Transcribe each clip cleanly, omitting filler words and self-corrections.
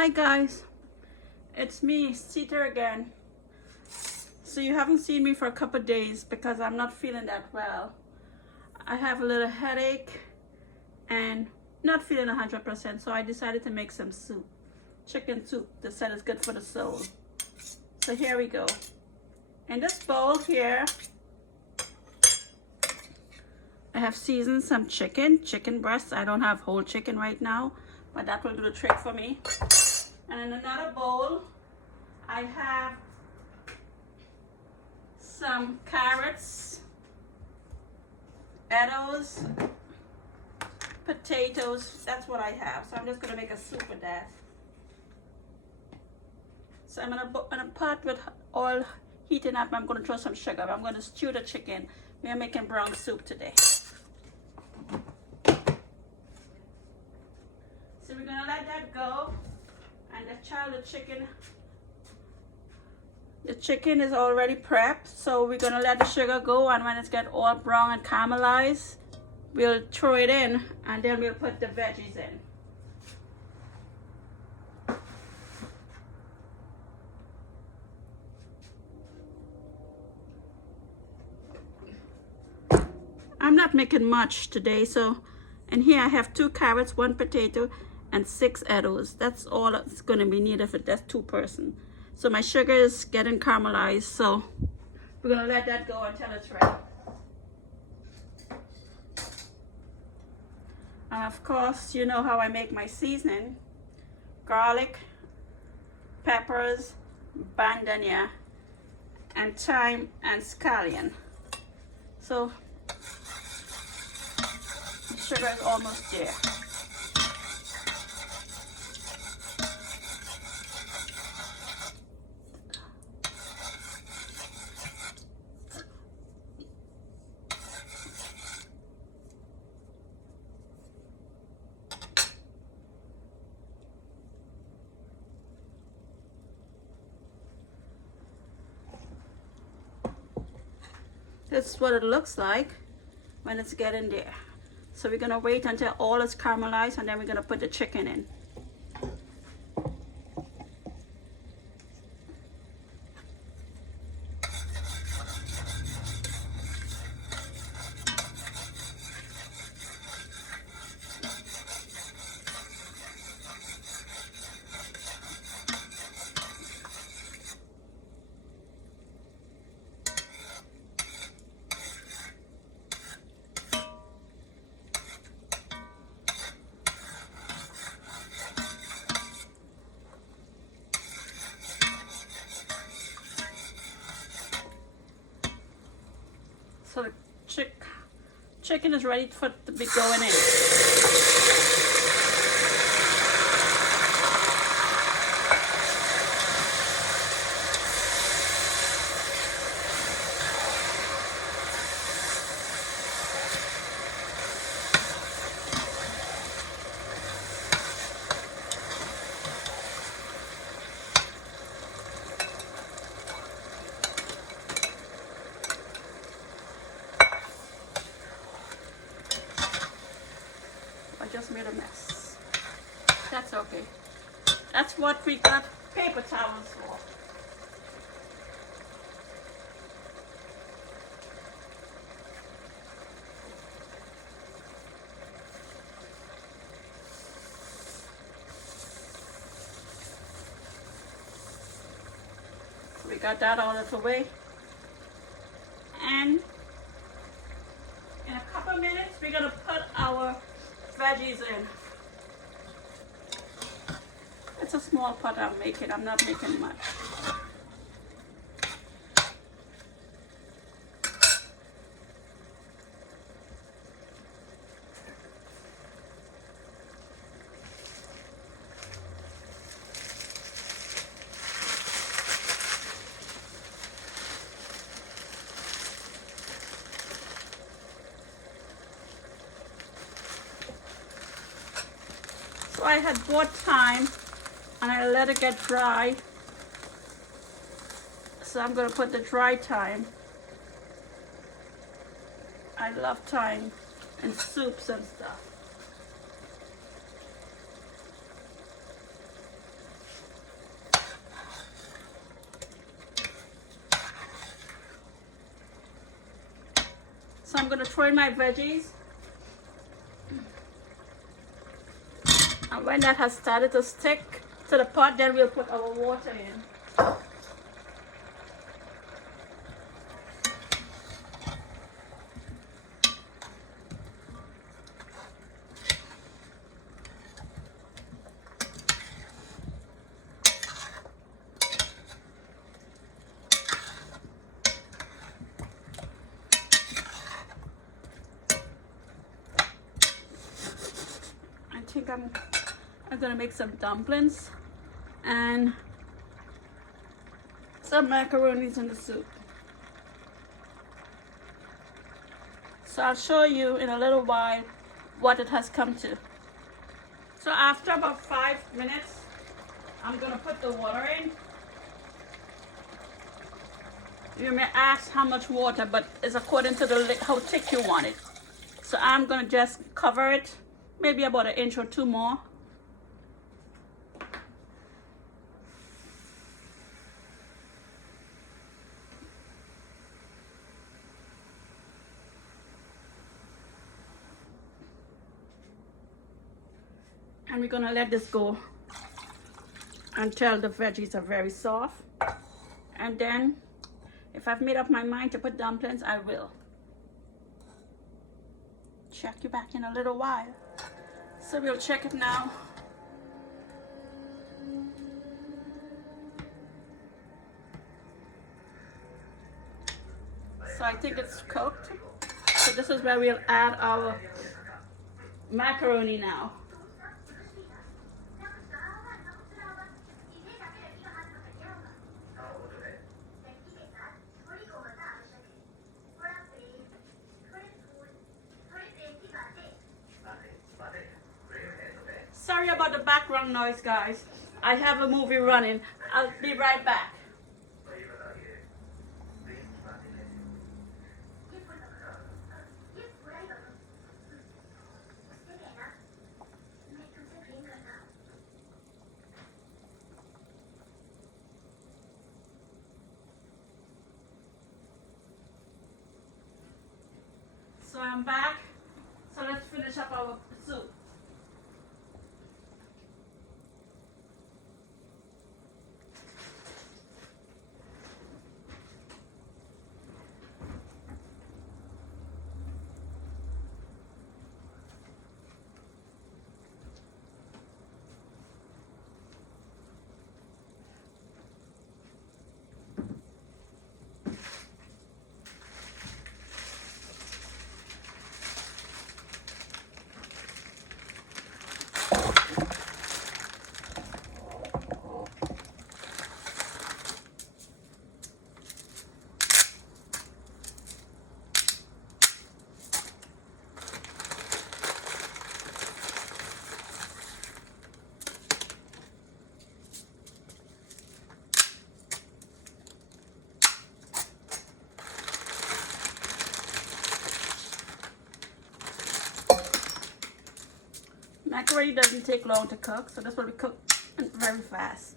Hi guys, it's me, Sita again. So you haven't seen me for a couple days because I'm not feeling that well. I have a little headache and not feeling 100%, so I decided to make some soup. Chicken soup. They said it's good for the soul. So here we go. In this bowl here, I have seasoned some chicken breasts. I don't have whole chicken right now, but that will do the trick for me. And in another bowl, I have some carrots, potatoes, potatoes. That's what I have. So I'm just gonna make a soup with that. So I'm in a pot with oil heating up. I'm gonna throw some sugar. I'm gonna stew the chicken. We are making brown soup today. So we're gonna let that go. And the chicken is already prepped, so we're gonna let the sugar go, and when it's get all brown and caramelized, we'll throw it in, and then we'll put the veggies in. I'm not making much today, so, and here I have 2 carrots, 1 potato, and 6 potatoes. That's all that's going to be needed for that 2 person. So my sugar is getting caramelized, so we're going to let that go until it's ready. And of course, you know how I make my seasoning: garlic, peppers, bandania, and thyme and scallion. So the sugar is almost there. This is what it looks like when it's getting there. So we're gonna wait until all is caramelized, and then we're gonna put the chicken in. So the chicken is ready to be going in. I just made a mess. That's okay. That's what we got paper towels for. We got that out of the way. And in a couple minutes, we're gonna put our veggies in. It's a small pot I'm making. I'm not making much. So I had bought thyme and I let it get dry. So I'm gonna put the dry thyme. I love thyme in soups and stuff. I'm gonna throw in my veggies. And when that has started to stick to the pot, then we'll put our water in. I think I'm gonna make some dumplings and some macaronis in the soup. So I'll show you in a little while what it has come to. So after about 5 minutes, I'm gonna put the water in. You may ask how much water, but it's according to how thick you want it. So I'm gonna just cover it, maybe about 1 inch or 2 more. And we're gonna let this go until the veggies are very soft. And then if I've made up my mind to put dumplings, I will. Check you back in a little while. So we'll check it now. So I think it's cooked. So this is where we'll add our macaroni now. Sorry about the background noise, guys. I have a movie running. I'll be right back. So I'm back. So let's finish up our soup. Macaroni doesn't take long to cook, so this will be cooked very fast.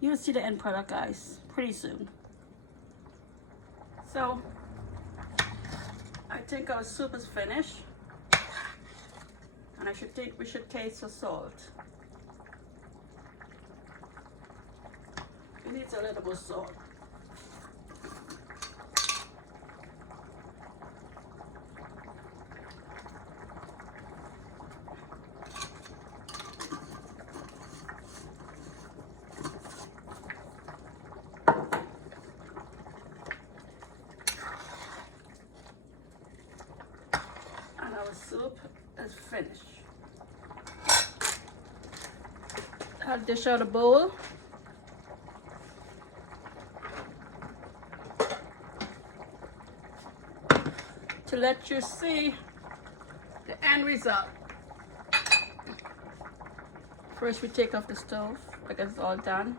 You'll see the end product, guys, pretty soon. So, I think our soup is finished. And we should taste the salt. It needs a little more salt. Our soup is finished. I'll dish out a bowl. To let you see the end result. First we take off the stove. because it's all done.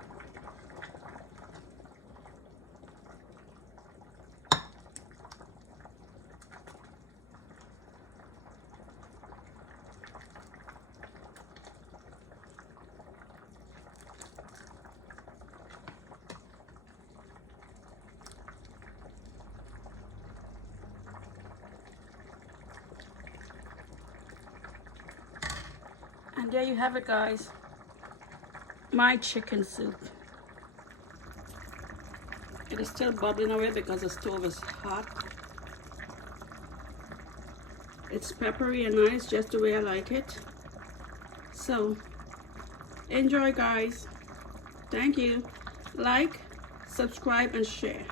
And there you have it, guys. My chicken soup. It is still bubbling away because the stove is hot. It's peppery and nice, just the way I like it. So, enjoy, guys. Thank you. Like, subscribe, and share.